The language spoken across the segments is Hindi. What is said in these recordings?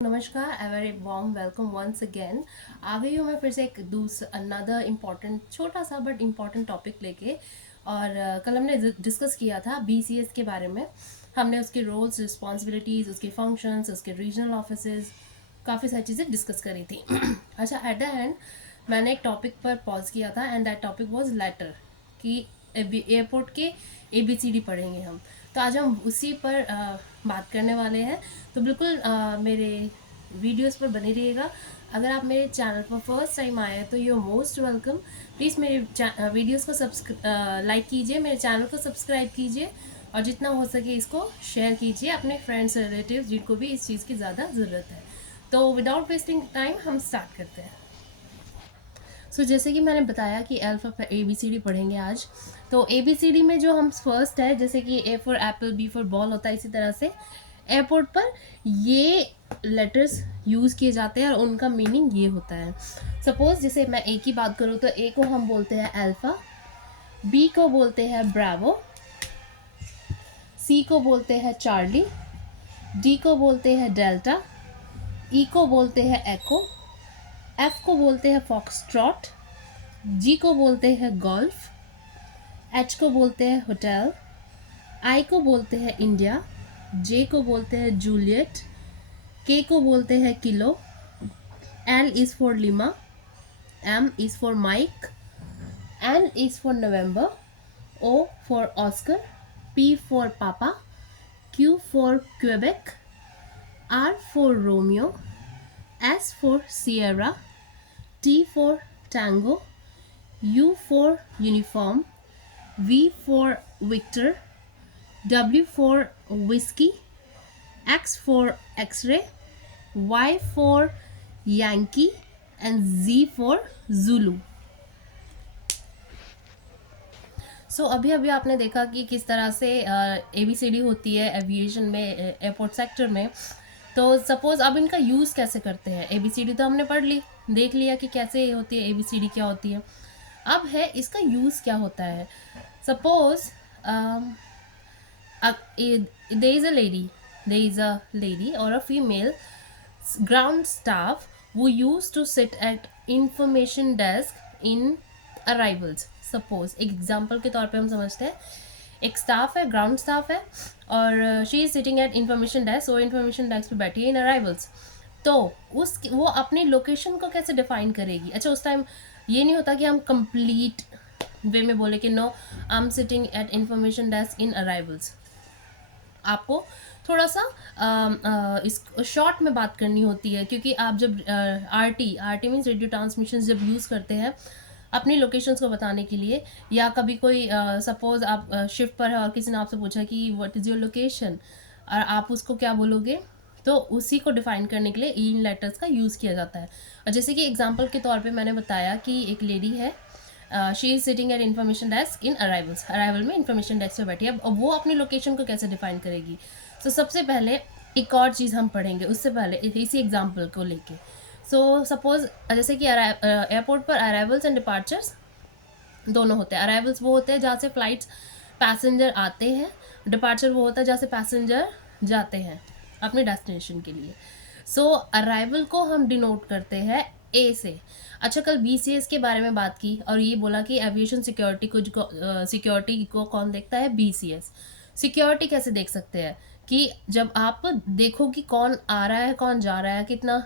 नमस्कार, a very warm welcome once again। आ गई हूँ मैं फिर से एक अनदर इम्पॉर्टेंट छोटा सा बट इम्पॉर्टेंट टॉपिक लेके। और कल हमने डिस्कस किया था BCS के बारे में। हमने उसके रोल्स, रिस्पॉन्सिबिलिटीज़, उसके फंक्शंस, उसके रीजनल ऑफिसेज, काफ़ी सारी चीज़ें डिस्कस करी थी। अच्छा, एट द एंड मैंने एक टॉपिक पर पॉज किया था and that topic was later, कि एयरपोर्ट के ABCD पढ़ेंगे हम। तो आज हम उसी पर बात करने वाले हैं। तो बिल्कुल मेरे वीडियोस पर बने रहिएगा। अगर आप मेरे चैनल पर फर्स्ट टाइम आए हैं तो you are most welcome. Please मेरे वीडियोस को लाइक कीजिए, मेरे चैनल को सब्सक्राइब कीजिए और जितना हो सके इसको शेयर कीजिए अपने फ्रेंड्स रिलेटिव्स जिनको भी इस चीज़ की ज़्यादा ज़रूरत है। तो विदाउट वेस्टिंग टाइम हम स्टार्ट करते हैं। जैसे कि मैंने बताया कि अल्फ़ा ABCD पढ़ेंगे आज। तो ABCD में जो हम फर्स्ट है, जैसे कि A for Apple, B for ball होता है, इसी तरह से एयरपोर्ट पर ये लेटर्स यूज़ किए जाते हैं और उनका मीनिंग ये होता है। सपोज जैसे मैं A की बात करूँ तो A को हम बोलते हैं अल्फ़ा, B को बोलते हैं ब्रावो, C को बोलते हैं चार्ली, D को बोलते हैं डेल्टा, E को बोलते हैं एको, F को बोलते हैं फॉक्सट्रॉट, G को बोलते हैं गोल्फ, H को बोलते हैं होटल, I को बोलते हैं इंडिया, J को बोलते हैं जूलियट, K को बोलते हैं Kilo, L is for Lima, M is for Mike, N is for November, O for Oscar, P for Papa, Q for Quebec, R for Romeo, S for Sierra, T for Tango, U for Uniform, V for Victor, W for Whiskey, X for X-ray, Y for Yankee and Z for Zulu। अभी अभी आपने देखा कि किस तरह से ABCD होती है एविएशन में, एयरपोर्ट सेक्टर में। तो सपोज अब इनका यूज़ कैसे करते हैं। ABCD तो हमने पढ़ ली, देख लिया कि कैसे होती है ABCD, क्या होती है। अब है इसका यूज़ क्या होता है। Suppose there is a lady or a female ground staff who used to sit at information desk in arrivals। Suppose एक एग्जाम्पल के तौर पे हम समझते हैं, एक स्टाफ है, ग्राउंड स्टाफ है, और she is sitting at information desk, वो इंफॉर्मेशन डेस्क पे बैठी है इन अराइवल्स। तो वो अपनी लोकेशन को कैसे डिफाइन करेगी। अच्छा, उस टाइम ये नहीं होता कि हम कंप्लीट वे में बोले कि no I am sitting at information desk in arrivals. आपको थोड़ा सा इस शॉर्ट में बात करनी होती है, क्योंकि आप जब RT मीन्स रेडियो ट्रांसमिशन जब यूज़ करते हैं अपनी लोकेशंस को बताने के लिए, या कभी कोई सपोज आप शिफ्ट पर है और किसी ने आपसे पूछा कि व्हाट इज़ योर लोकेशन, और आप उसको क्या बोलोगे, तो उसी को डिफाइन करने के लिए इन लेटर्स का यूज़ किया जाता है। और जैसे कि एग्जांपल के तौर पे मैंने बताया कि एक लेडी है, she is sitting at information desk in arrivals, arrival में इन्फॉर्मेशन डेस्क पे बैठी है। अब वो अपनी लोकेशन को कैसे डिफाइन करेगी। सबसे पहले एक और चीज़ हम पढ़ेंगे उससे पहले इसी एग्जाम्पल को लेके। सपोज जैसे कि एयरपोर्ट पर अराइवल्स एंड डिपार्चर्स दोनों होते हैं। अराइवल्स वो होते हैं जहाँ से फ्लाइट्स पैसेंजर आते हैं, डिपार्चर वो होता है जहाँ से पैसेंजर जाते हैं अपने डेस्टिनेशन के लिए। अराइवल को हम डिनोट करते हैं A से। अच्छा, कल BCS के बारे में बात की और ये बोला कि एविएशन सिक्योरिटी को कौन देखता है, BCS। सिक्योरिटी कैसे देख सकते हैं कि जब आप देखो कि कौन आ रहा है, कौन जा रहा है, कितना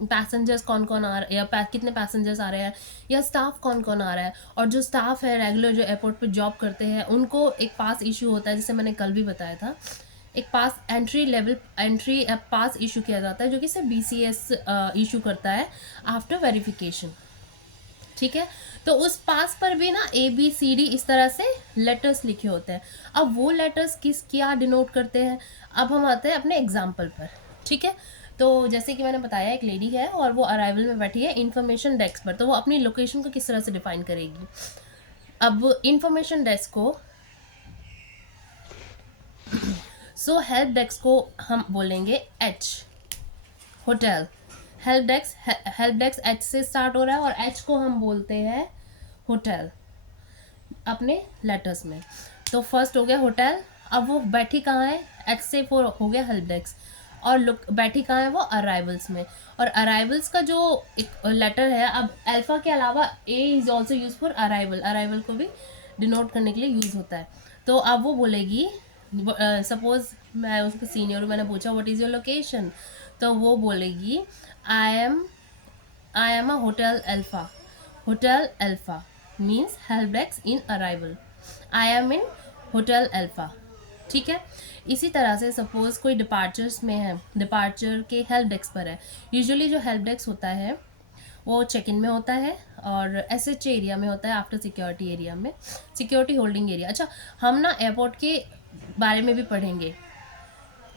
पैसेंजर्स कौन कौन आ रहा है, या कितने पैसेंजर्स आ रहे हैं, या स्टाफ कौन कौन आ रहा है। और जो स्टाफ है रेगुलर जो एयरपोर्ट पे जॉब करते हैं उनको एक पास इशू होता है, जिसे मैंने कल भी बताया था। एक पास एंट्री पास इशू किया जाता है, जो कि सिर्फ BCS इशू करता है आफ्टर वेरिफिकेशन। ठीक है, तो उस पास पर भी ना ABCD इस तरह से लेटर्स लिखे होते हैं। अब वो लेटर्स क्या डिनोट करते हैं, अब हम आते हैं अपने एग्जाम्पल पर। ठीक है, तो जैसे कि मैंने बताया एक लेडी है और वो अराइवल में बैठी है इंफॉर्मेशन डेस्क पर, तो वो अपनी लोकेशन को किस तरह से डिफाइन करेगी। अब इंफॉर्मेशन डेस्क को हेल्प डेस्क को हम बोलेंगे H, hotel. Help desk H से स्टार्ट हो रहा है और H को हम बोलते हैं होटल अपने लेटर्स में। तो फर्स्ट हो गया होटल। अब वो बैठी कहाँ है, H से 4 हो गया हेल्प डेस्क। और लुक बैठी कहाँ है वो, अराइवल्स में। और अराइवल्स का जो एक लेटर है, अब अल्फ़ा के अलावा A is also use for arrival, arrival को भी डिनोट करने के लिए यूज़ होता है। तो अब वो बोलेगी, सपोज मैं उसके सीनियर हूँ, मैंने पूछा व्हाट इज़ योर लोकेशन, तो वो बोलेगी I am a hotel alpha, hotel alpha means help desk in arrival, I am in hotel alpha. ठीक है। इसी तरह से सपोज कोई डिपार्चर्स में है, डिपार्चर के हेल्प डेस्क पर है। यूजुअली जो हेल्प डेस्क होता है वो चेक इन में होता है और एस एरिया में होता है, आफ्टर सिक्योरिटी एरिया में, सिक्योरिटी होल्डिंग एरिया। अच्छा, हम ना एयरपोर्ट के बारे में भी पढ़ेंगे,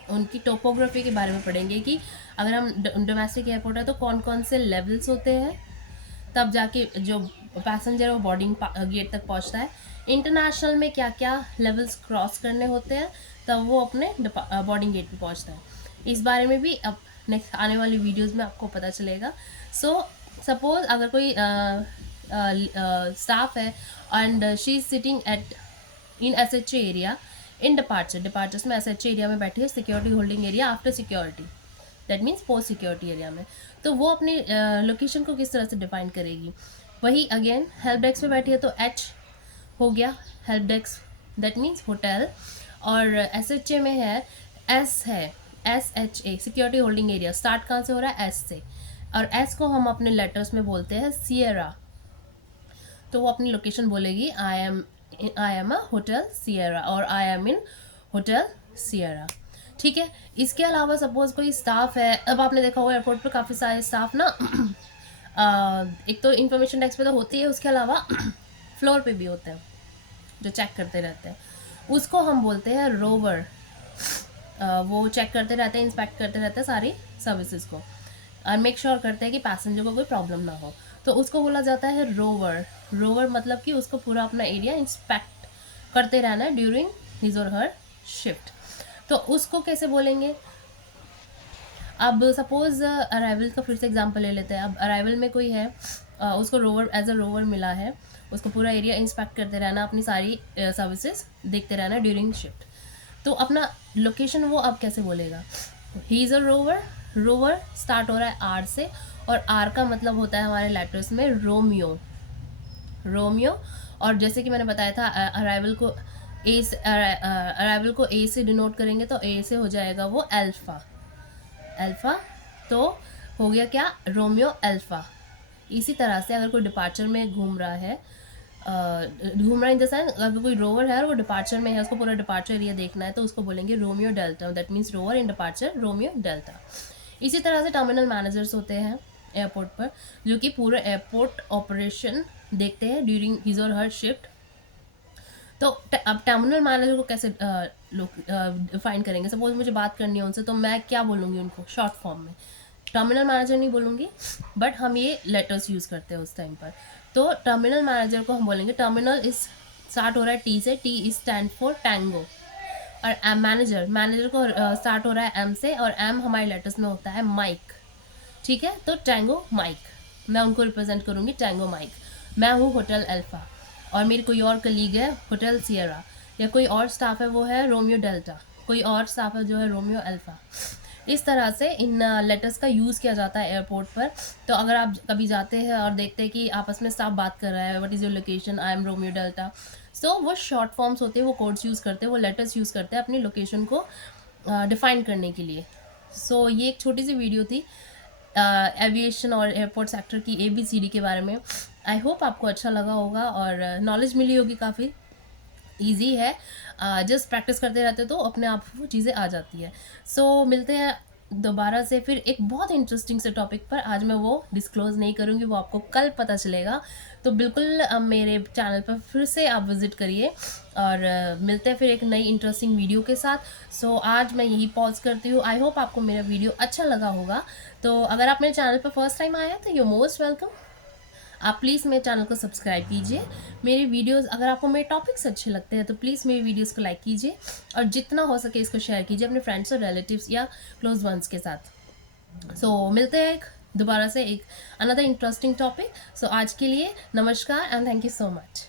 उनकी टोपोग्राफी के बारे में पढ़ेंगे कि अगर हम डोमेस्टिक एयरपोर्ट है तो कौन कौन से लेवल्स होते हैं, तब जाके जो पैसेंजर है वो बोर्डिंग गेट तक पहुंचता है। इंटरनेशनल में क्या क्या लेवल्स क्रॉस करने होते हैं, तब वो अपने बोर्डिंग गेट पे पहुंचता है। इस बारे में भी अब नेक्स्ट आने वाली वीडियोस में आपको पता चलेगा। सो सपोज अगर कोई स्टाफ है and she is sitting at in S H area in departures में एस एच एरिया में बैठी है, security holding area after security, that means post security area में। तो वो अपनी लोकेशन को किस तरह से डिफाइन करेगी, वही अगेन हेल्प डेस्क पे बैठी है तो एच हो गया help desk, that means hotel. और एस एच ए में है S H A, security holding area, start कहाँ से हो रहा है, एस से, और एस को हम अपने लेटर्स में बोलते हैं सियरा। तो वो अपनी लोकेशन बोलेगी I am a hotel sierra और I am in hotel sierra. ठीक है। इसके अलावा सपोज कोई स्टाफ है, अब आपने देखा होगा एयरपोर्ट पर काफ़ी सारे स्टाफ ना एक तो इंफॉर्मेशन डेस्क पे तो होती है, उसके अलावा फ्लोर पे भी होते हैं जो चेक करते रहते हैं, उसको हम बोलते हैं रोवर। वो चेक करते रहते हैं, इंस्पेक्ट करते रहते हैं सारी सर्विसेज को और मेक श्योर करते हैं कि पैसेंजर को कोई प्रॉब्लम ना हो, तो उसको बोला जाता है रोवर। रोवर मतलब कि उसको पूरा अपना एरिया इंस्पेक्ट करते रहना है ड्यूरिंग हिज और हर शिफ्ट। तो उसको कैसे बोलेंगे, अब सपोज अराइवल का फिर से एग्जांपल ले लेते हैं। अब अराइवल में कोई है, उसको रोवर एज अ रोवर मिला है, उसको पूरा एरिया इंस्पेक्ट करते रहना, अपनी सारी सर्विसेज देखते रहना ड्यूरिंग शिफ्ट। तो अपना लोकेशन वो अब कैसे बोलेगा, he is a rover, rover start हो रहा है आर से, और आर का मतलब होता है हमारे लेटर्स में रोमियो, रोमियो। और जैसे कि मैंने बताया था अराइवल को ए से अराइवल को ए से डिनोट करेंगे तो ए से हो जाएगा वो अल्फ़ा, अल्फ़ा। तो हो गया क्या, रोमियो अल्फ़ा। इसी तरह से अगर कोई डिपार्चर में घूम रहा है इन द सेंस, अगर कोई रोवर है और वो डिपार्चर में है, उसको पूरा डिपार्चर एरिया देखना है, तो उसको बोलेंगे Romeo delta, that means rover in departure Romeo delta. इसी तरह से टर्मिनल मैनेजर्स होते हैं एयरपोर्ट पर, जो कि पूरे एयरपोर्ट ऑपरेशन देखते हैं ड्यूरिंग हिज और हर शिफ्ट। तो अब टर्मिनल मैनेजर को कैसे डिफाइन करेंगे, सपोज मुझे बात करनी है उनसे, तो मैं क्या बोलूँगी उनको शॉर्ट फॉर्म में, टर्मिनल मैनेजर नहीं बोलूँगी, बट हम ये लेटर्स यूज़ करते हैं उस टाइम पर। तो टर्मिनल मैनेजर को हम बोलेंगे, टर्मिनल इस स्टार्ट हो रहा है टी से, T is stand for tango. और मैनेजर, मैनेजर को स्टार्ट हो रहा है एम से, और एम हमारे लेटर्स में होता है माइक। ठीक है, तो टैंगो माइक, मैं उनको रिप्रेजेंट करूँगी टैंगो माइक। मैं हूँ होटल अल्फ़ा और मेरी कोई और कलीग है होटल सियरा, या कोई और स्टाफ है वो है रोमियो डेल्टा, कोई और स्टाफ है जो है रोमियो अल्फ़ा। इस तरह से इन लेटर्स का यूज़ किया जाता है एयरपोर्ट पर। तो अगर आप कभी जाते हैं और देखते हैं कि आपस में स्टाफ बात कर रहा है, what is your location, I am romeo delta, so वो शॉर्ट फॉर्म्स होते हैं, वो कोड्स यूज़ करते हैं, वो लेटर्स यूज़ करते हैं अपनी लोकेशन को डिफाइन करने के लिए। सो ये एक छोटी सी वीडियो थी एविएशन और एयरपोर्ट सेक्टर की ABCD के बारे में। आई होप आपको अच्छा लगा होगा और नॉलेज मिली होगी, काफ़ी ईजी है, जस्ट प्रैक्टिस करते रहते तो अपने आप वो चीज़ें आ जाती है। सो मिलते हैं दोबारा से फिर एक बहुत इंटरेस्टिंग से टॉपिक पर। आज मैं वो डिस्क्लोज़ नहीं करूँगी, वो आपको कल पता चलेगा। तो बिल्कुल मेरे चैनल पर फिर से आप विज़िट करिए और मिलते हैं फिर एक नई इंटरेस्टिंग वीडियो के साथ। सो आज मैं यही पॉज करती हूँ। आई होप आपको मेरा वीडियो अच्छा लगा होगा। तो अगर आप मेरे चैनल पर फर्स्ट टाइम आए हैं तो यू मोस्ट वेलकम। आप प्लीज़ मेरे चैनल को सब्सक्राइब कीजिए। मेरी वीडियोस, अगर आपको मेरे टॉपिक्स अच्छे लगते हैं तो प्लीज़ मेरी वीडियोस को लाइक कीजिए और जितना हो सके इसको शेयर कीजिए अपने फ्रेंड्स और रिलेटिव्स या क्लोज वंस के साथ। सो मिलते हैं दोबारा से एक अनदर इंटरेस्टिंग टॉपिक। सो आज के लिए नमस्कार and thank you so much.